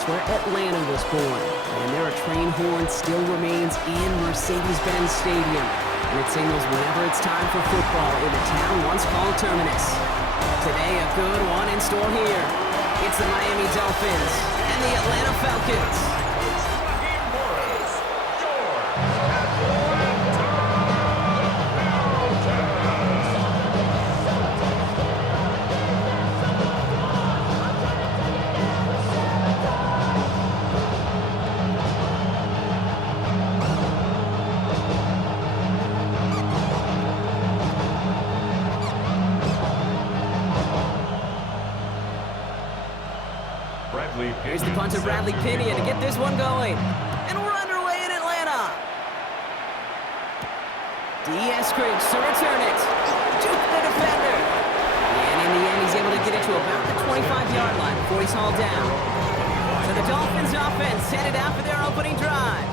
It's where Atlanta was born, and their train horn still remains in Mercedes-Benz Stadium. And it signals whenever it's time for football in the town once called Terminus. Today, a good one in store here. It's the Miami Dolphins and the Atlanta Falcons. Here's the punter, Bradley Pinion, to get this one going. And we're underway in Atlanta. D.S. Cringe to return it. Juke the defender. And in the end, he's able to get it to about the 25-yard line before he's hauled down. So the Dolphins offense headed out for their opening drive.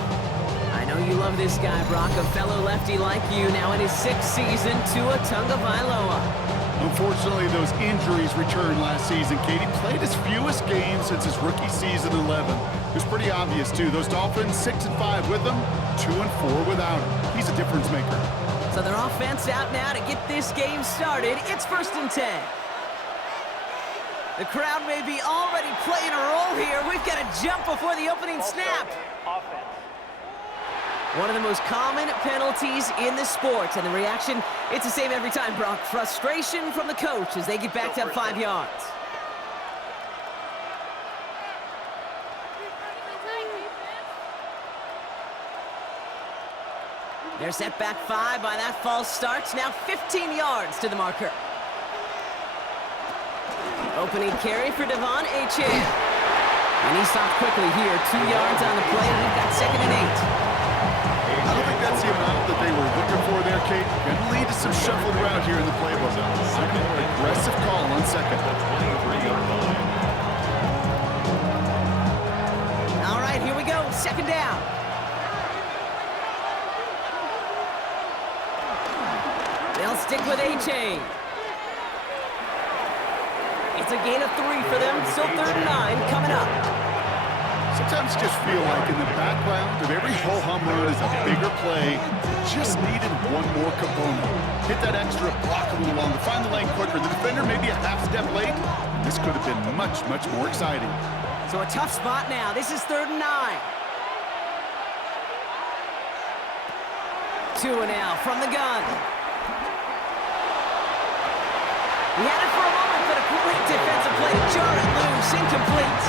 I know you love this guy, Brock, a fellow lefty like you, now in his 6th season, Tua Tagovailoa. Unfortunately, those injuries returned last season. Katie played his fewest games since his rookie season 11. It was pretty obvious, too. Those Dolphins, 6-5 with him, 2-4 without him. He's a difference maker. So their offense out now to get this game started. It's 1st and 10. The crowd may be already playing a role here. We've got to jump before the opening snap. One of the most common penalties in the sport, and the reaction, it's the same every time, Brock. Frustration from the coach as they get backed up 5 yards. They're set back 5 by that false start. Now 15 yards to the marker. Opening carry for Devon Achane. And he stopped quickly here. 2 yards on the play, and we've got 2nd and 8. I don't think that's the amount that they were looking for there, Kate. Going to lead to some shuffling around here in the playbook. Aggressive call on 2nd. All right, here we go. 2nd down. They'll stick with Achane. It's a gain of 3 for them. Still 3rd and 9 coming up. Sometimes you just feel like in the background of every ho-hum run is a bigger play. Just needed one more component. Hit that extra block a little longer. Find the lane quicker. The defender maybe a half step late. This could have been much, much more exciting. So a tough spot now. This is 3rd and 9. Tua now from the gun. He had it for a moment, but a great defensive play to jar it loose. Incomplete.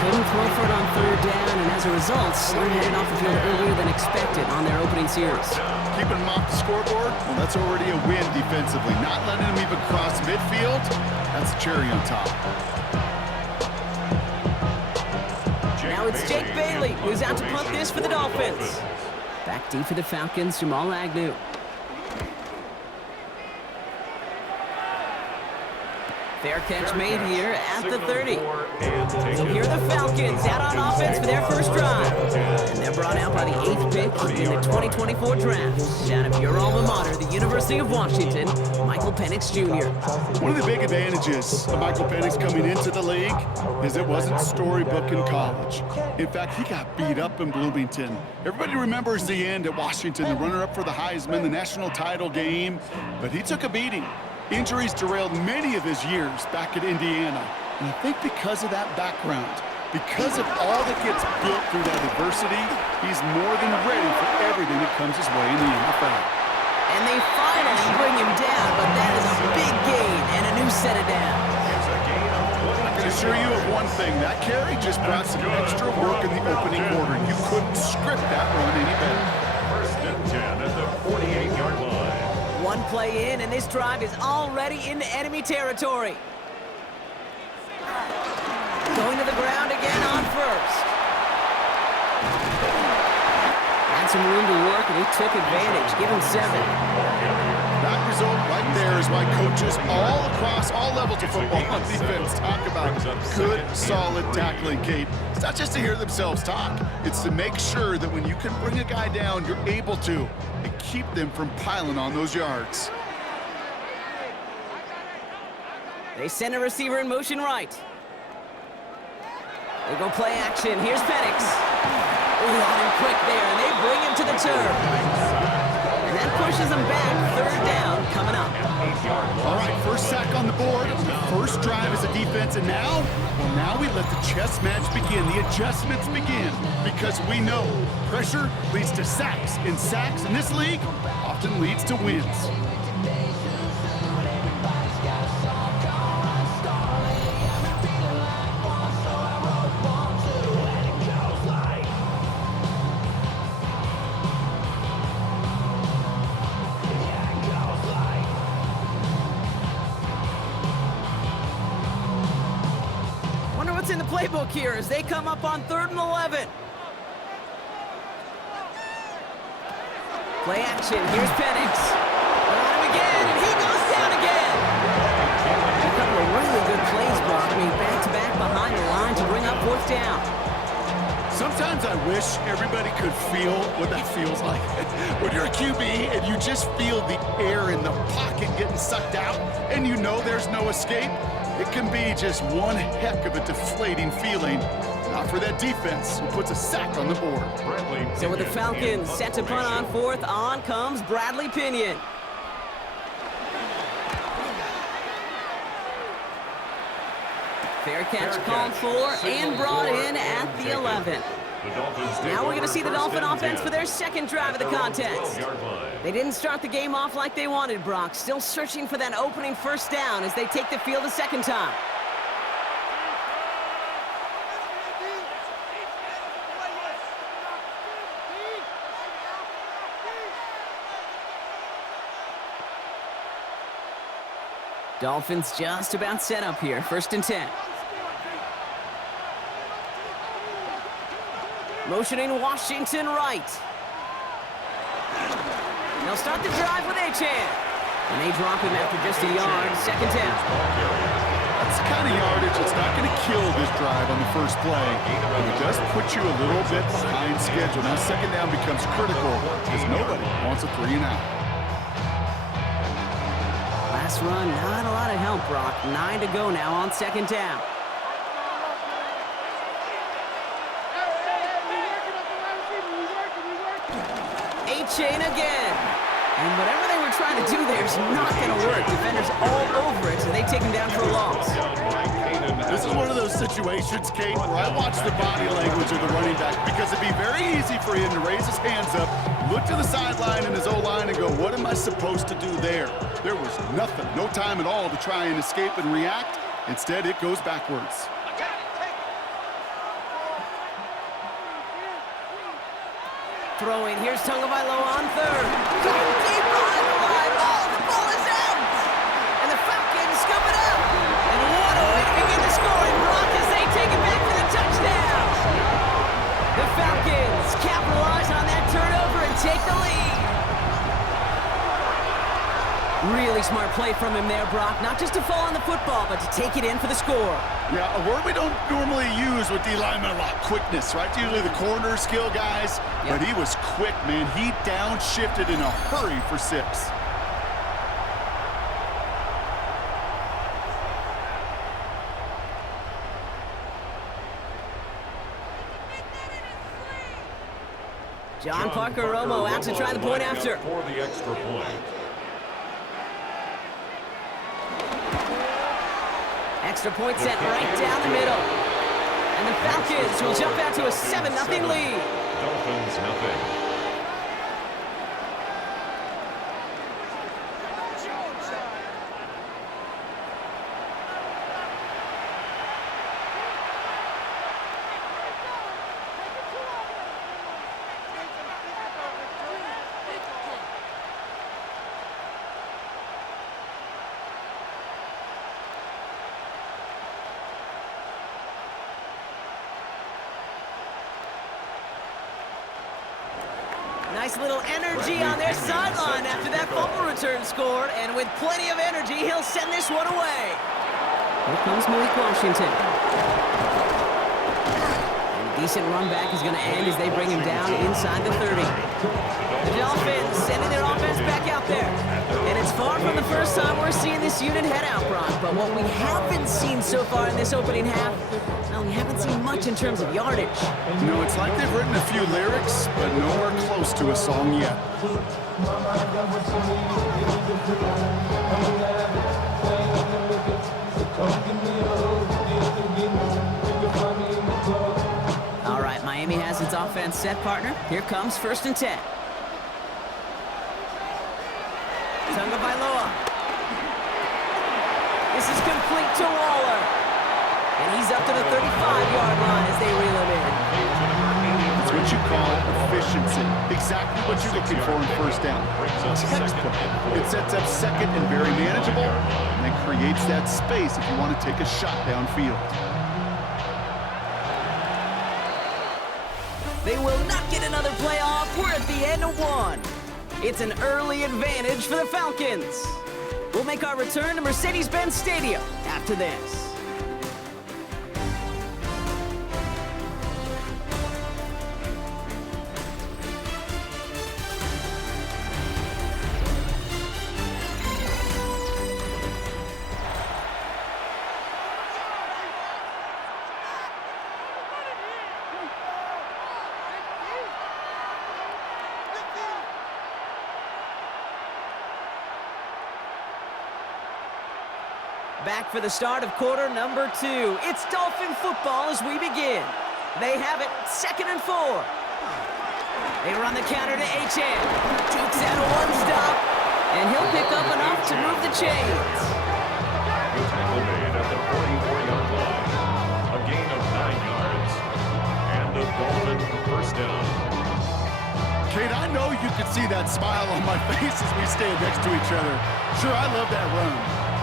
Couldn't throw for it on 3rd down, and as a result, they're headed off the field earlier than expected on their opening series. Keeping them off the scoreboard, well, that's already a win defensively. Not letting them even cross midfield, that's the cherry on top. Now it's Jake Bailey, who's out to punt this for the Dolphins. Back deep for the Falcons, Jamal Agnew. Fair catch made here at the 30. So here are the Falcons out on offense for their first drive. And they're brought out by the 8th pick in the 2024 draft. Out of your alma mater, the University of Washington, Michael Penix Jr. One of the big advantages of Michael Penix coming into the league is it wasn't storybook in college. In fact, he got beat up in Bloomington. Everybody remembers the end at Washington, the runner-up for the Heisman, the national title game. But he took a beating. Injuries derailed many of his years back at Indiana. And I think because of that background, because of all that gets built through that adversity, he's more than ready for everything that comes his way in the NFL. And they finally bring him down, but that is a big gain and a new set of downs. I can assure you of one thing, that carry just brought some extra work in the opening quarter. You couldn't script that run any better. 1st and 10 at the 48-yard line. One play in, and this drive is already into enemy territory. Going to the ground again on 1st. Had some room to work, and he took advantage. Give him 7. That result right there is why coaches all across all levels of football on defense talk about good, solid tackling, Kate. It's not just to hear themselves talk. It's to make sure that when you can bring a guy down, you're able to, and keep them from piling on those yards. They send a receiver in motion right. They go play action. Here's Penix. Oh, on him quick there, and they bring him to the turf. And that pushes them back. Third down coming up. All right, first sack on the board. First drive as a defense, and now we let the chess match begin. The adjustments begin because we know pressure leads to sacks, and sacks in this league often leads to wins. In the playbook here as they come up on 3rd and 11. Play action. Here's Penix. On him again, and he goes down again. A couple of really good plays, Brock, being back-to-back behind the line to bring up 4th down. Sometimes I wish everybody could feel what that feels like. When you're a QB and you just feel the air in the pocket getting sucked out and you know there's no escape, it can be just one heck of a deflating feeling. Not for that defense who puts a sack on the board. So with the Falcons set to punt on 4th, on comes Bradley Pinion. Fair catch called for and brought in at the 11. Now we're going to see the Dolphin offense for their 2nd drive of the contest. They didn't start the game off like they wanted, Brock. Still searching for that opening 1st down as they take the field a 2nd time. Dolphins just about set up here. 1st and 10. Motioning Washington right. They'll start the drive with Achan. And they drop him after just a yard. 2nd down. That's the kind of yardage that's not going to kill this drive on the first play. But it does put you a little bit behind schedule. Now 2nd down becomes critical because nobody wants a 3 and out. Last run, not a lot of help, Brock. 9 to go now on 2nd down. Chain again. And whatever they were trying to do there is not going to work. Defenders all over it, so they take him down for a loss. This is one of those situations, Kate, where I watch the body language of the running back because it'd be very easy for him to raise his hands up, look to the sideline and his O-line and go, what am I supposed to do there? There was nothing, no time at all to try and escape and react. Instead, it goes backwards. Throwing, here's Tagovailoa on 3rd. Going deep behind the line. Oh, the ball is out! And the Falcons scoop it up. And what a way to begin the scoring, Brock, as they take it back for the touchdown. The Falcons capitalize on that turnover and take the lead. Really smart play from him there, Brock. Not just to fall on the football, but to take it in for the score. Yeah, a word we don't normally use with D linemen a lot, quickness, right? Usually the corner skill guys, but he was quick, man. He downshifted in a hurry for 6. John Parker Romo out to try the point after. For the extra point. Extra point set right down the middle. And the Falcons will jump out to a 7-0 lead. Dolphins nothing. Nice little energy on their sideline after that fumble return scored, and with plenty of energy, he'll send this one away. Here comes Malik Washington. And he Decent run back is going to end as they bring him down inside the 30. The Dolphins sending their offense back out there. And it's far from the first time we're seeing this unit head out, Brock. But what we haven't seen so far in this opening half, well, we haven't seen much in terms of yardage. No, it's like they've written a few lyrics, but nowhere close to a song yet. All right, Miami has its offense set, partner. Here comes 1st and 10. Tagovailoa. This is complete to Waller. And he's up to the 35-yard line as they reel him in. It's what you call efficiency. Exactly what you're looking for in 1st down. Textbook. It sets up 2nd and very manageable, and then creates that space if you want to take a shot downfield. They will not get another play off. We're at the end of 1. It's an early advantage for the Falcons. We'll make our return to Mercedes-Benz Stadium after this. Back for the start of quarter number 2. It's Dolphin football as we begin. They have it 2nd and 4. They run the counter to HM. Jukes out a 1-stop, and he'll pick up enough to move the chains. Good tackle made at the 44-yard line. A gain of 9 yards. And a Dolphin 1st down. Kate, I know you could see that smile on my face as we stand next to each other. Sure, I love that run.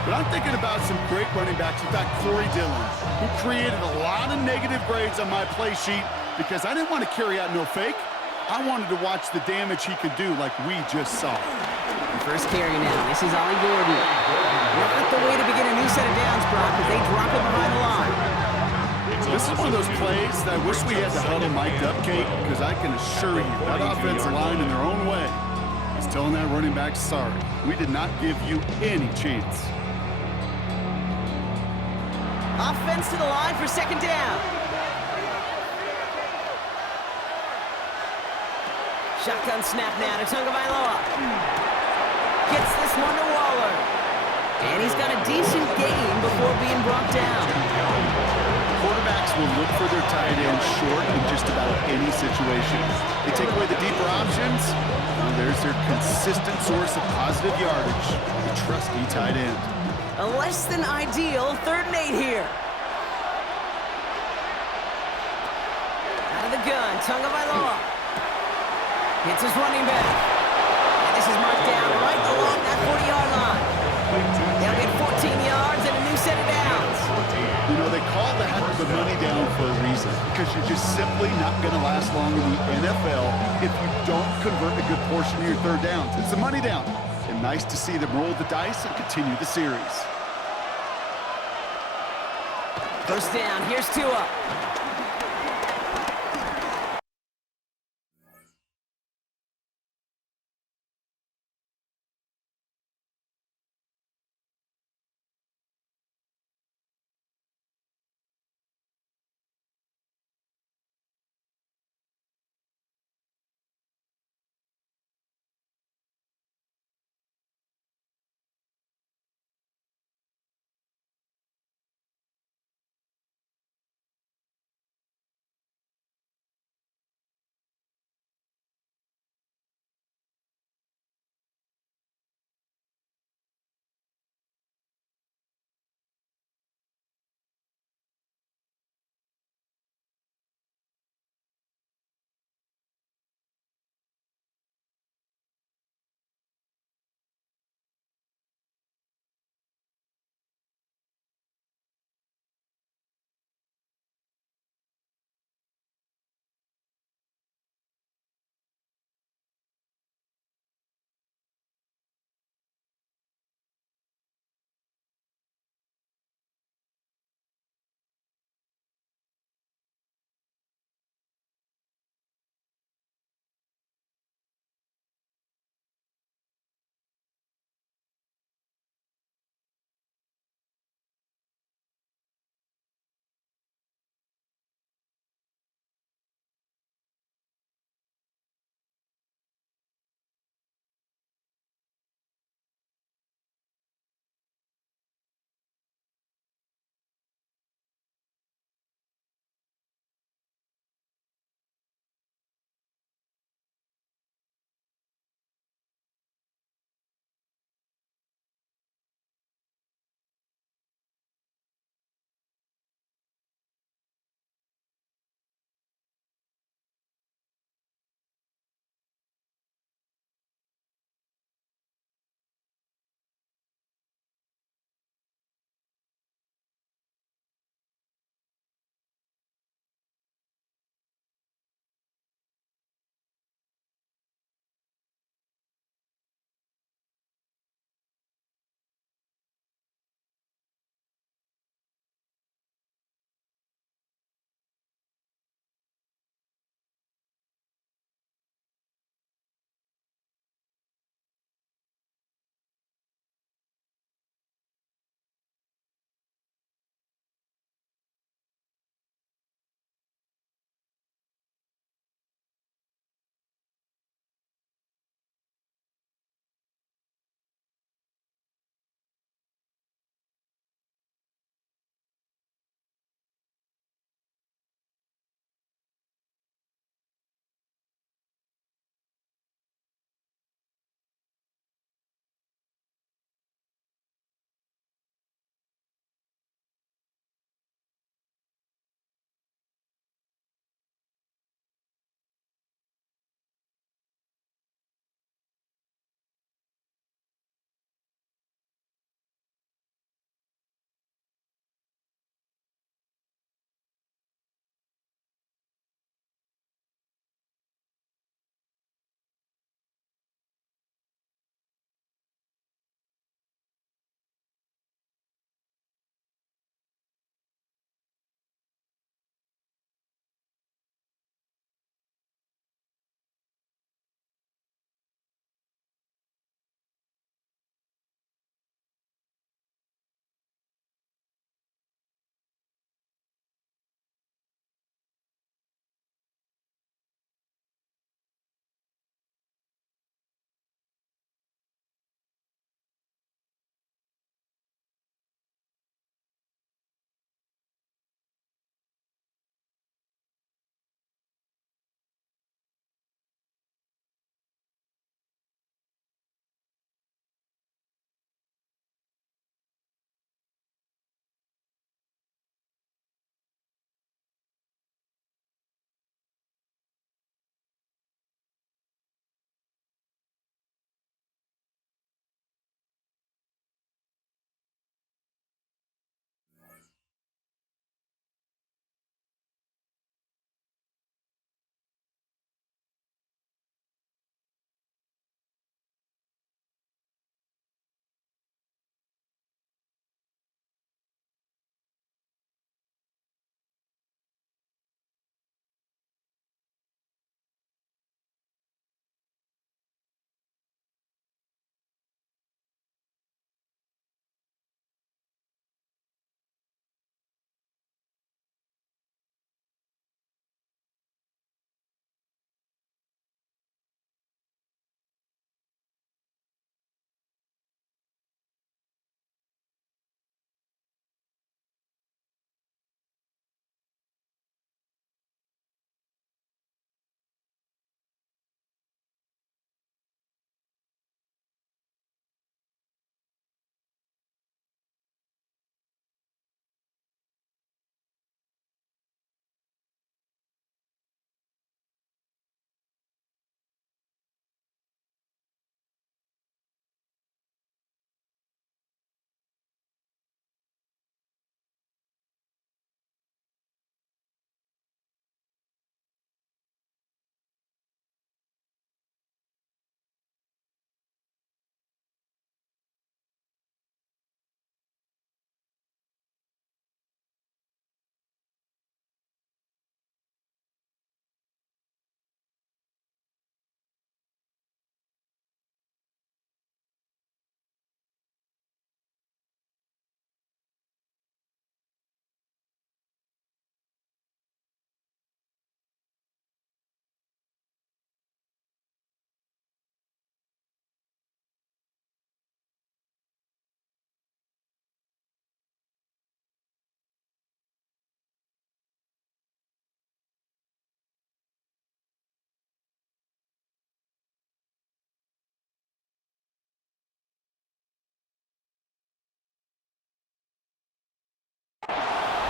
But I'm thinking about some great running backs. In fact, Corey Dillon, who created a lot of negative grades on my play sheet because I didn't want to carry out no fake. I wanted to watch the damage he could do like we just saw. The first carry now. This is Ollie Gordon. Not the way to begin a new set of downs, Brock, as they drop it behind the line. This is one of those plays that I wish we had the huddle mic'd up, Kate, because I can assure you that offensive line in their own way is telling that running back, sorry, we did not give you any chance. Offense to the line for 2nd down. Shotgun snap now to Tagovailoa. Gets this one to Waller. And he's got a decent gain before being brought down. Quarterbacks will look for their tight end short in just about any situation. They take away the deeper options. Well, there's their consistent source of positive yardage, the trusty tight end. A less than ideal 3rd and 8 here. Out of the gun, Tagovailoa. Hits his running back. And this is marked down right along that 40-yard line. They'll get 14 yards and a new set of downs. You know, they call that the money down for a reason, because you're just simply not going to last long in the NFL if you don't convert a good portion of your 3rd downs. It's the money down. And nice to see them roll the dice and continue the series. 1st down, here's Tua.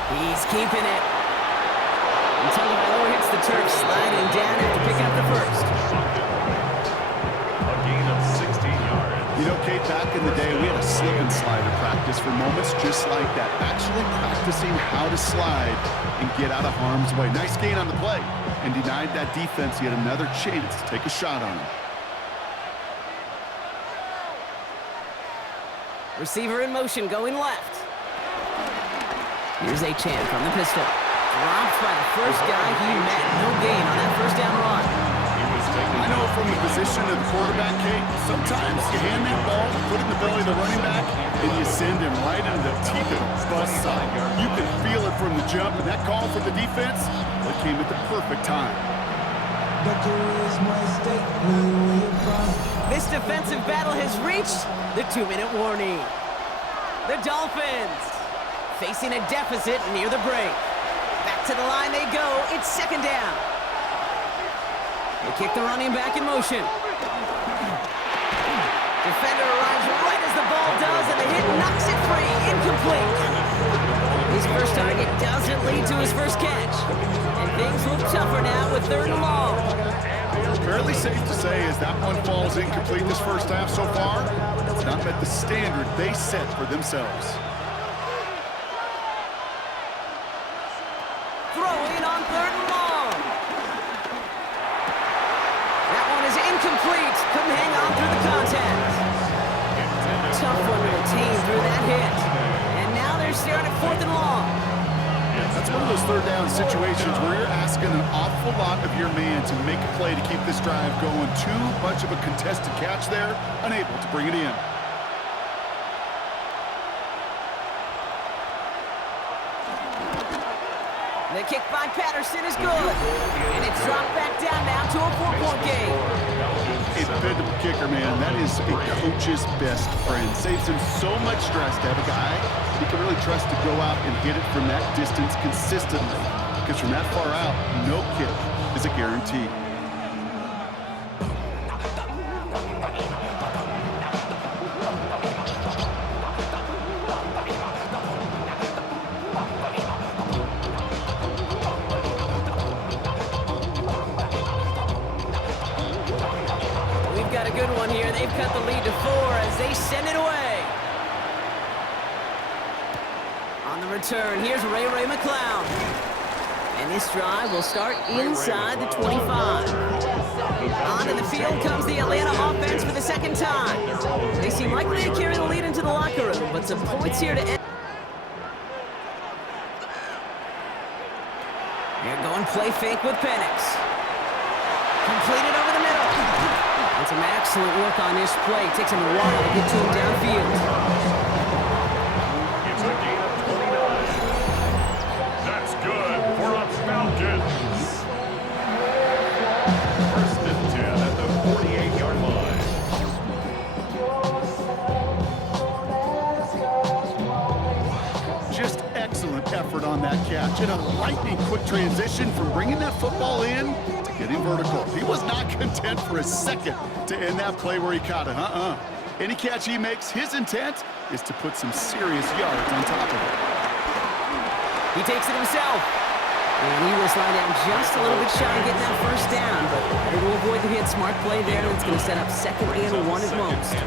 He's keeping it. And Tagovailoa hits the turf, sliding down after pick up the first. A gain of 16 yards. You know, Kate, back in the day, we had a slip and slide at practice for moments just like that. Actually practicing how to slide and get out of harm's way. Nice gain on the play. And denied that defense yet another chance to take a shot on him. Receiver in motion, going left. Here's a champ from the pistol. Dropped by the first guy he met. No gain on that first down run. I know from the position of the quarterback, Kate, sometimes you hand that ball, put it in the belly of the running back, and you send him right into the teeth of the bus side. You can feel it from the jump, and that call from the defense, it came at the perfect time. This defensive battle has reached the 2-minute warning. The Dolphins facing a deficit near the break. Back to the line they go. It's second down. They kick the running back in motion. Defender arrives right as the ball does, and the hit knocks it free. Incomplete. His first target doesn't lead to his first catch. And things look tougher now with 3rd and long. Fairly safe to say as that one falls incomplete this first half so far, it's not met the standard they set for themselves. Throwing on 3rd and long. That one is incomplete. Couldn't hang on through the contact. Tough one to retain through that hit. And now they're staring at 4th and long. That's one of those 3rd down situations where you're asking an awful lot of your man to make a play to keep this drive going. Too much of a contested catch there, unable to bring it in. The kick by Patterson is good. And it's dropped back down now to a 4-point game. A dependable kicker, man. That is a coach's best friend. Saves him so much stress to have a guy he can really trust to go out and hit it from that distance consistently. Because from that far out, no kick is a guarantee. Good one here. They've cut the lead to 4 as they send it away. On the return, here's Ray McCloud. And this drive will start inside the 25. Onto the field comes the Atlanta offense for the second time. They seem likely to carry the lead into the locker room, but some points here to end. They're going play fake with Penix. Completed over the middle. And some excellent work on this play. Takes him a while to get to him downfield. It's a gain of 29. That's good for the Falcons. 1st and 10 at the 48-yard line. Just excellent effort on that catch. And a lightning quick transition from bringing that football in to getting vertical. He was not content for a second to end that play where he caught it. Any catch he makes, his intent is to put some serious yards on top of it. He takes it himself. And he will slide down just a little bit shy of getting that first down, but able to avoid the hit. Smart play there, and it's going to set up 2nd and 1 at most.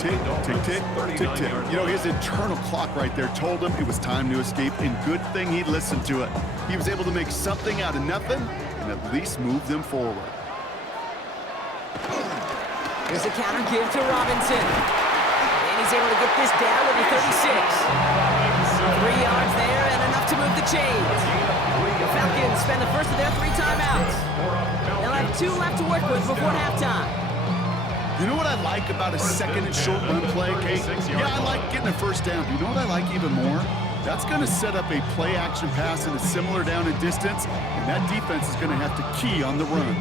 Tick, tick, tick, tick, tick. You know, his internal clock right there told him it was time to escape, and good thing he listened to it. He was able to make something out of nothing and at least move them forward. Here's a counter give to Robinson. And he's able to get this down to the 36. 3 yards there and enough to move the chains. The Falcons spend the first of their 3 timeouts. They'll have 2 left to work with before halftime. You know what I like about a 2nd and short run play, Kate? Yeah, I like getting a first down. You know what I like even more? That's going to set up a play-action pass in a similar down and distance, and that defense is going to have to key on the run.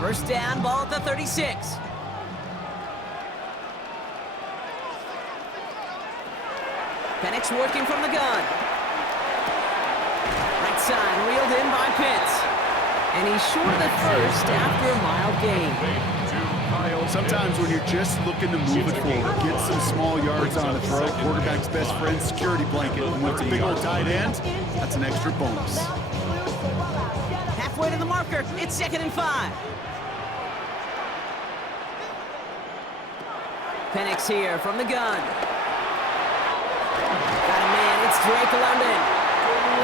First down, ball at the 36. Penix working from the gun. Right side, reeled in by Pitts. And he's short of the first after a mild gain. Sometimes when you're just looking to move it forward, get some small yards on a throw, quarterback's best friend, security blanket. And when it's a big old tight end, that's an extra bonus. Halfway to the marker. It's 2nd and 5. Penix here from the gun. Got a man. It's Drake London.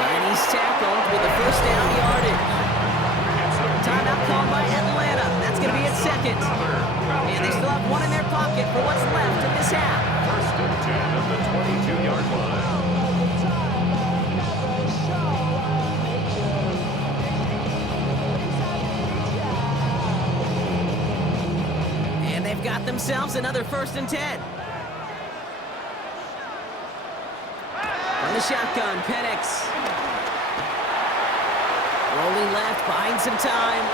And he's tackled with the first down yardage. Timeout called by Atlanta. That's going to be its 2nd. And they still have one in their pocket for what's left of this half. 1st and 10 at the 22-yard line. And they've got themselves another 1st and 10. From the shotgun, Penix. Rolling left, buying some time.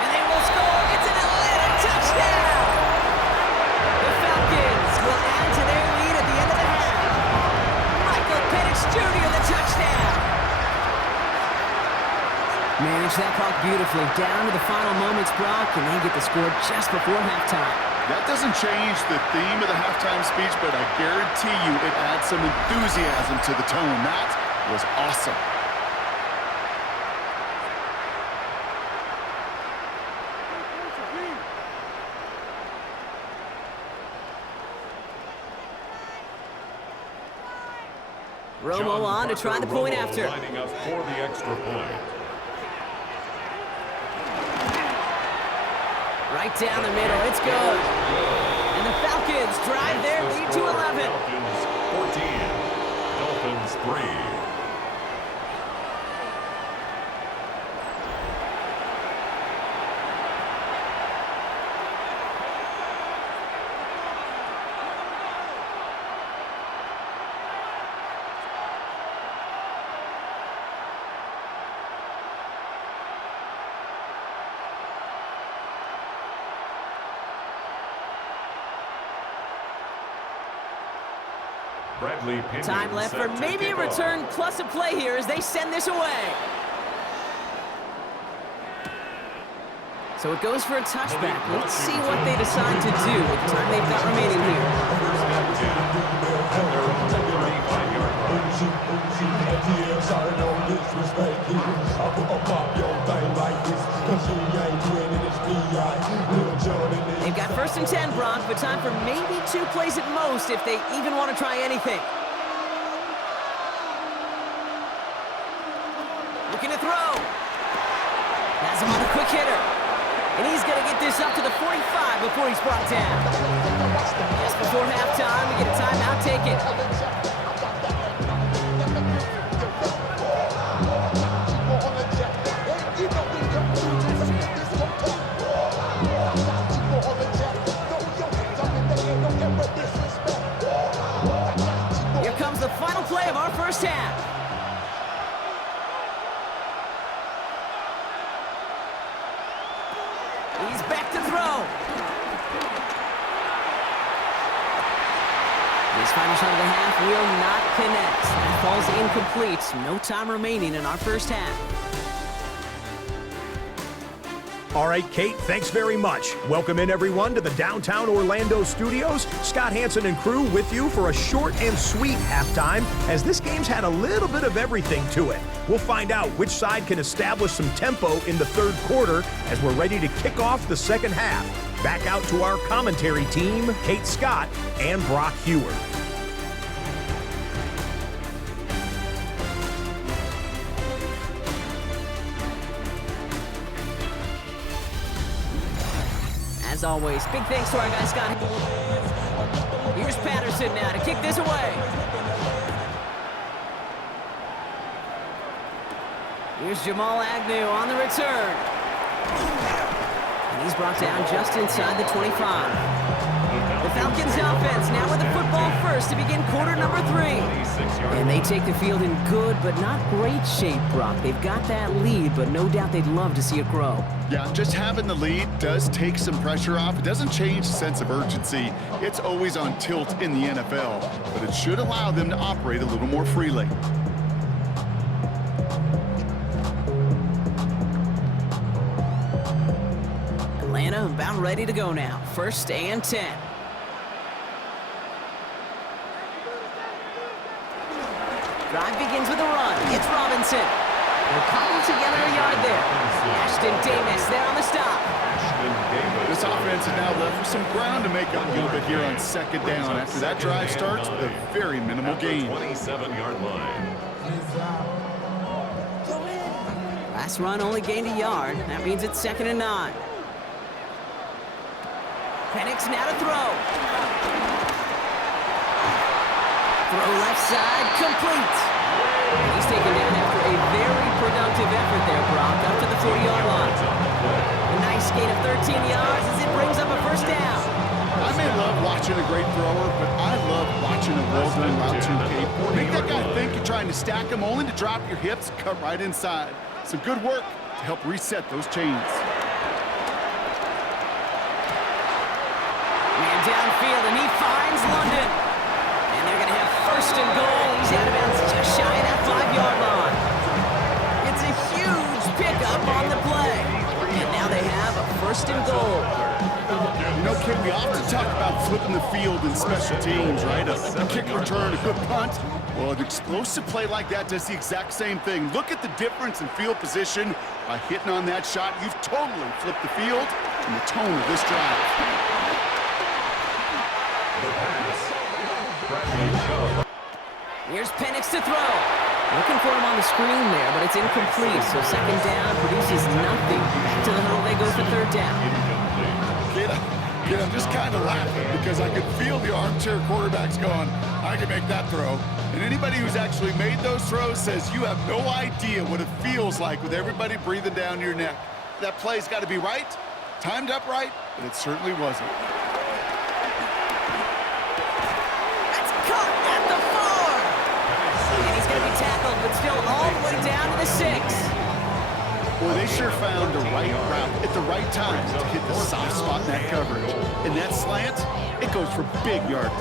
And they will score. It's an Atlanta touchdown. The Falcons will add to their lead at the end of the half. Michael Penix Jr. the touchdown. Managed that clock beautifully. Down to the final moments, Brock, and they get the score just before halftime. That doesn't change the theme of the halftime speech, but I guarantee you it adds some enthusiasm to the tone. That was awesome. Romo on to try the point after. Lining up for the extra point. Right down the middle, it's good. And the Falcons drive their lead to 11. Falcons 14, Dolphins 3. Time left for maybe a return plus a play here as they send this away. So it goes for a touchback. Let's see what they decide to do with the time they've got remaining here. They've got 1st and 10, Brock, but time for maybe 2 plays at most if they even want to try anything. Looking to throw. Has him on a quick hitter. And he's going to get this up to the 45 before he's brought down. Just before halftime, we get a timeout. Take it. Here comes the final play of our first half. He's back to throw. His final shot of the half will not connect. That falls incomplete. No time remaining in our first half. All right, Kate, thanks very much. Welcome in, everyone, to the downtown Orlando studios. Scott Hansen and crew with you for a short and sweet halftime, as this game's had a little bit of everything to it. We'll find out which side can establish some tempo in the third quarter as we're ready to kick off the second half. Back out to our commentary team, Kate Scott and Brock Heward. As always, big thanks to our guy, Scott. Here's Patterson now to kick this away. Here's Jamal Agnew on the return. And he's brought down just inside the 25. The Falcons offense now with the football first to begin quarter number 3. And they take the field in good but not great shape, Brock. They've got that lead, but no doubt they'd love to see it grow. Yeah, just having the lead does take some pressure off. It doesn't change the sense of urgency. It's always on tilt in the NFL, but it should allow them to operate a little more freely. Atlanta about ready to go now. 1st and 10. Drive begins with a run. It's Robinson. They're coming together a yard there. Ashton Davis there on the stop. This offense is now left with some ground to make up a little bit here on 2nd down after that drive starts with a very minimal gain. 27-yard line. Last run only gained a yard. That means it's 2nd and 9. Penix now to throw. Throw left side, complete. He's taken down after a very productive effort there, Brock, up to the 40-yard line. A nice gain of 13 yards as it brings up a 1st down. I may love watching a great thrower, but I love watching a well-done route to Cape. Make that guy think you're trying to stack him, only to drop your hips, cut right inside. Some good work to help reset those chains. Man downfield, and he finds London. And they're going to have 1st and goal. He's out of bounds just shy of that 5-yard line. It's a huge pickup on the play. And now they have a 1st and goal. You know, Kid, we often talk about flipping the field in special teams, right? A kick return, a good punt. Well, an explosive play like that does the exact same thing. Look at the difference in field position. By hitting on that shot, you've totally flipped the field and the tone of this drive. Here's Penix to throw. Looking for him on the screen there, but it's incomplete. So 2nd down produces nothing. Back to the huddle they go for 3rd down. Kid, I'm just kind of laughing because I could feel the armchair quarterbacks going, I can make that throw. And anybody who's actually made those throws says you have no idea what it feels like with everybody breathing down your neck. That play's got to be right, timed up right, but it certainly wasn't. That's caught at the 4. And he's going to be tackled, but still all the way down to the 6. Boy, they sure found the right route at the right time to hit the soft spot in that coverage. And that slant, it goes for big yardage.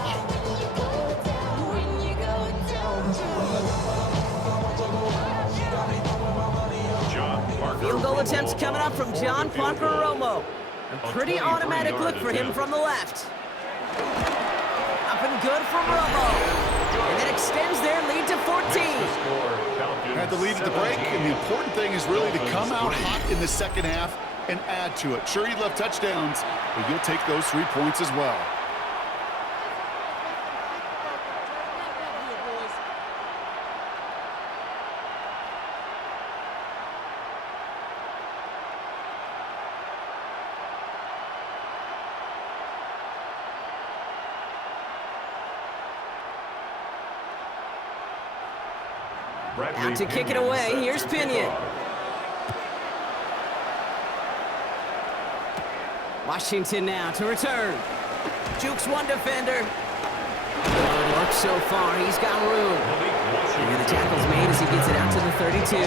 Field goal attempts coming up from John Parker Romo. A pretty automatic look for him from the left. Up and good from Romo. And that extends their lead to 14. Had the lead at the break, and the important thing is really to come out hot in the 2nd half and add to it. Sure, you'd love touchdowns, but you'll take those 3 points as well. Out to kick it away, here's Pinion. Washington now to return. Jukes one defender. Good work so far, he's got room. And the tackle's made as he gets it out to the 32.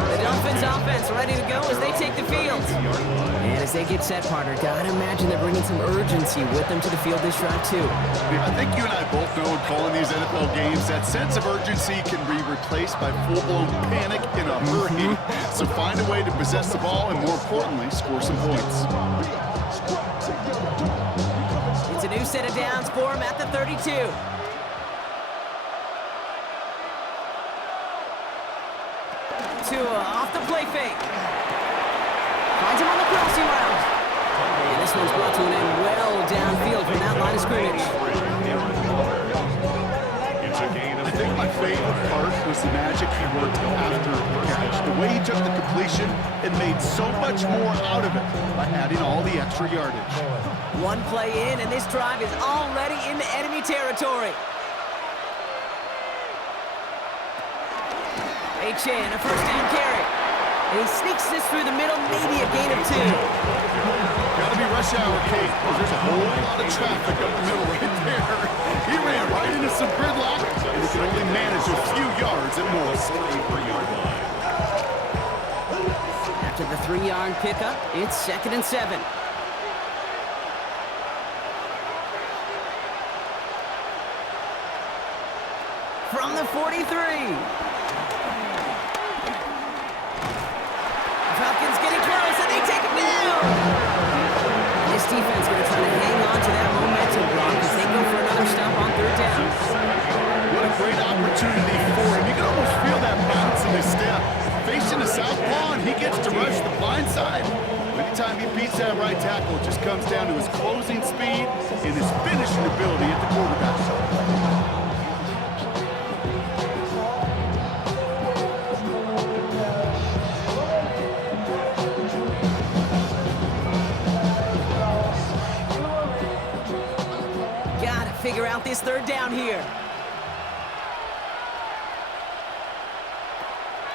The Dolphins offense ready to go as they take the field. And as they get set, partner, gotta imagine they're bringing some urgency with them to the field this drive too. I think you and I both know in calling these NFL games, that sense of urgency can be replaced by full-blown panic in a hurry. So find a way to possess the ball and, more importantly, score some points. It's a new set of downs for him at the 32. Off the play fake. Finds him on the crossing route. And this one's brought to an end well downfield from that line of scrimmage. I think my favorite part was the magic he worked after the catch. The way he took the completion and made so much more out of it by adding all the extra yardage. One play in, and this drive is already into enemy territory. Chan, a 1st down carry. And he sneaks this through the middle, maybe a gain of 2. Gotta be rush hour, Kate, because there's a whole lot of traffic up the middle right there. He ran right into some gridlock, and he can only manage a few yards at most. After the 3-yard pickup, it's 2nd and 7. From the 43. Falcons getting close, and they take him down. side. Anytime he beats that right tackle, it just comes down to his closing speed and his finishing ability at the quarterback. Figure out this third down here.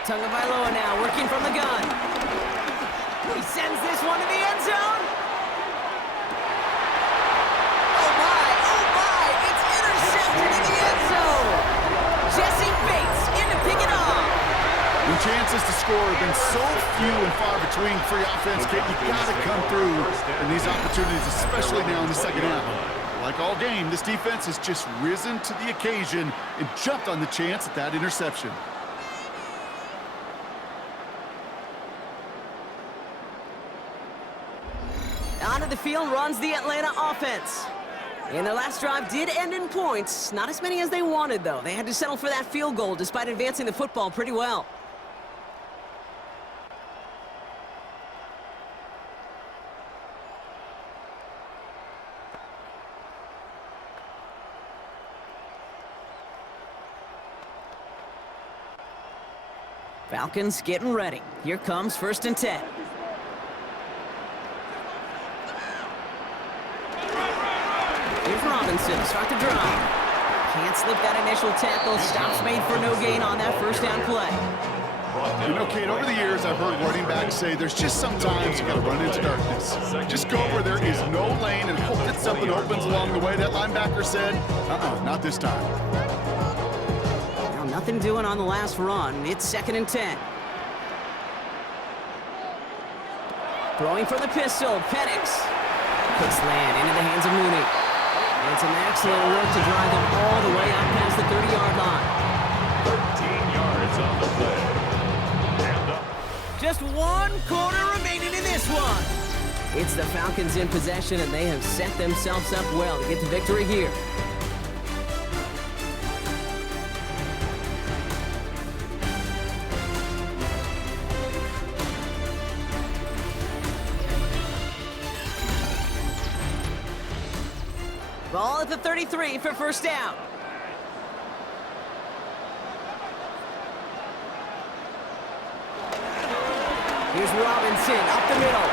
Tagovailoa now working from the gun. He sends this one to the end zone. Oh my, it's intercepted in the end zone. Jesse Bates in to pick it off. When chances to score have been so few and far between for your offense, Kate, you gotta come through in these opportunities, especially now in the second half. Like all game, this defense has just risen to the occasion and jumped on the chance at that interception. Onto the field runs the Atlanta offense. And their last drive did end in points. Not as many as they wanted, though. They had to settle for that field goal despite advancing the football pretty well. Falcons getting ready. Here comes 1st and 10. Here's Robinson to start the drive. Can't slip that initial tackle. Stops made for no gain on that first down play. You know, Kate, over the years I've heard running backs say there's just sometimes you got to run into darkness. Just go where there is no lane and hope that something opens along the way. That linebacker said, not this time. Nothing doing on the last run. It's 2nd and 10. Throwing for the pistol, Penix. Puts land into the hands of Mooney. And some excellent work to drive them all the way out past the 30-yard line. 13 yards on the play. And up. Just 1 quarter remaining in this one. It's the Falcons in possession, and they have set themselves up well to get the victory here. Ball at the 33 for 1st down. Here's Robinson up the middle.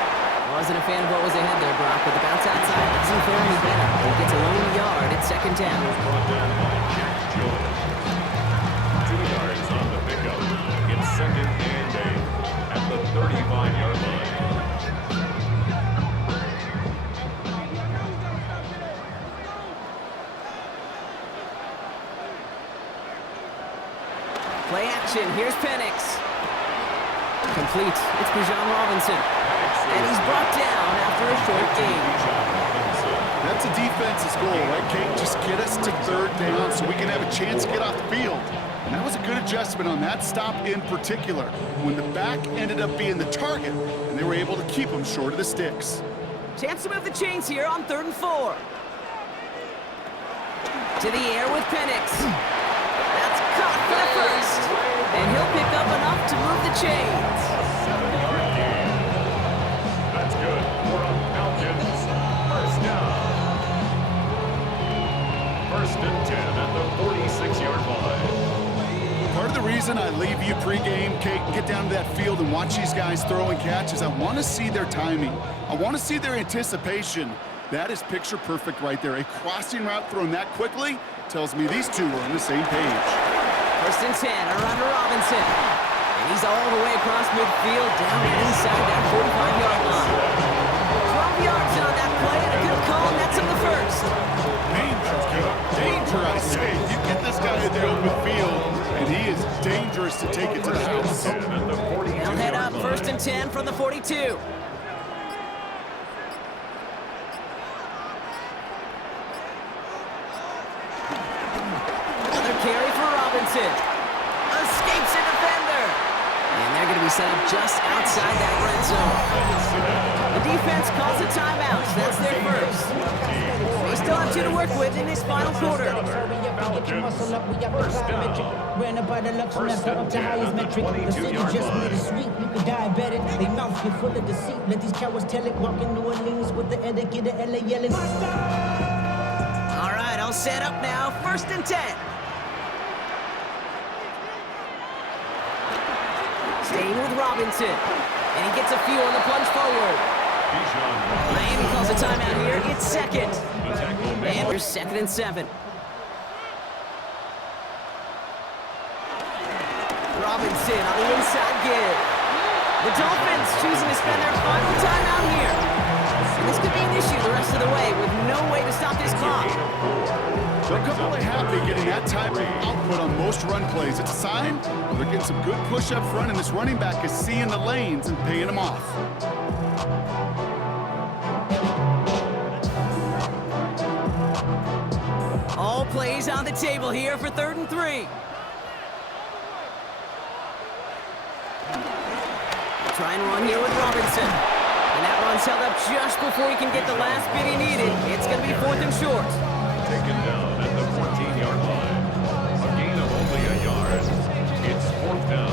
Wasn't a fan of what was ahead there, Brock, but the bounce outside doesn't fare any better. He gets a lone yard at 2nd down. 2 yards on the pickup. It's 2nd and 8 at the 35-yard line. Play action. Here's Penix. Complete. It's Bijan Robinson. And he's brought down after a short gain. That's a defense's goal, right, Kate? Just get us to 3rd down so we can have a chance to get off the field. And that was a good adjustment on that stop in particular, when the back ended up being the target, and they were able to keep him short of the sticks. Chance to move the chains here on 3rd and 4. To the air with Penix. That's caught for the first. And he'll pick up enough to move the chains. 7-yard gain. That's good for a Falcons 1st down. 1st and 10 at the 46-yard line. Part of the reason I leave you pregame, Kate, and get down to that field and watch these guys throw and catch is I want to see their timing. I want to see their anticipation. That is picture perfect right there. A crossing route thrown that quickly tells me these two are on the same page. 1st and 10, around to Robinson. And he's all the way across midfield, down and inside that 45-yard line. 12 yards on that play, and a good call, and that's in the first. Danger, I say. You get this guy in the open field, and he is dangerous to take it to the house. They'll head up 1st and 10 from the 42. Carry for Robinson. Escapes a defender. And they're going to be set up just outside that red zone. The defense calls a timeout. That's their first. Based still have 2 to work with in this final quarter. Falcons, first down. Ran up by the luck, First up and the 10 highest at the metric. The city 22-yard just made a line. sweep. You could diabetic. They mouth get full of deceit. Let these cowards tell it. Walk in New Orleans with the etiquette of LA yelling. All right, all set up now. First and 10. Staying with Robinson. And he gets a few on the plunge forward. Miami calls a timeout here. It's second. And we're 2nd and 7. Robinson on the inside give. The Dolphins choosing to spend their final timeout here. And this could be an issue the rest of the way with no way to stop this clock. They'll come away happy getting that type of output on most run plays. It's a sign they're getting some good push up front, and this running back is seeing the lanes and paying them off. All plays on the table here for 3rd and 3. Try and run here with Robinson. And that run's held up just before he can get the last bit he needed. It's going to be 4th and short. Taken down at the 14-yard line. A gain of only a yard. It's 4th down.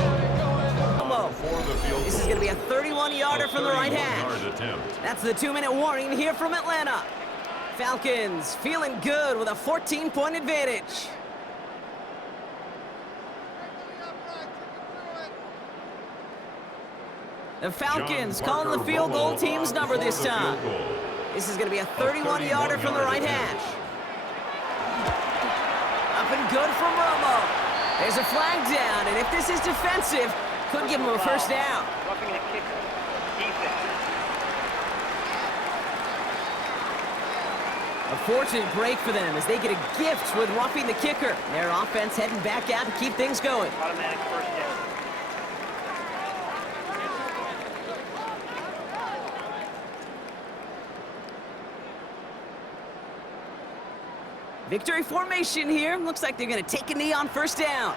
For the field This is going to be a 31-yarder from the right hash. attempt. That's the 2-minute warning here from Atlanta. Falcons feeling good with a 14-point advantage. The Falcons calling the field goal team's number this time. This is going to be a 31-yarder from the right hash. Up and good from Romo. There's a flag down, and if this is defensive, could give him a first down. Roughing the kicker. Defense. A fortunate break for them as they get a gift with roughing the kicker. Their offense heading back out to keep things going. Automatic first down. Victory formation here. Looks like they're going to take a knee on first down.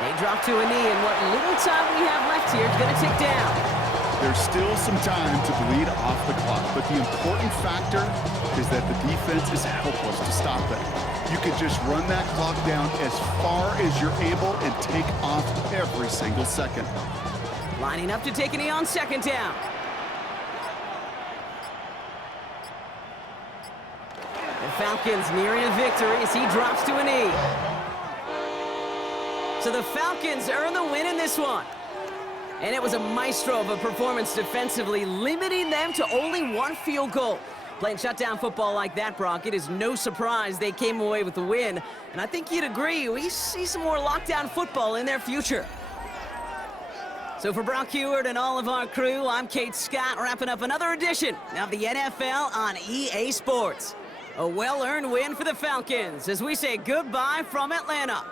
They drop to a knee, and what little time we have left here is going to tick down. There's still some time to bleed off the clock, but the important factor is that the defense is helpless to stop it. You can just run that clock down as far as you're able and take off every single second. Lining up to take a knee on second down. The Falcons nearing a victory as he drops to a knee. So the Falcons earn the win in this one. And it was a maestro of a performance defensively, limiting them to only 1 field goal. Playing shutdown football like that, Brock, it is no surprise they came away with the win. And I think you'd agree, we see some more lockdown football in their future. So for Brock Heward and all of our crew, I'm Kate Scott, wrapping up another edition of the NFL on EA Sports. A well-earned win for the Falcons as we say goodbye from Atlanta.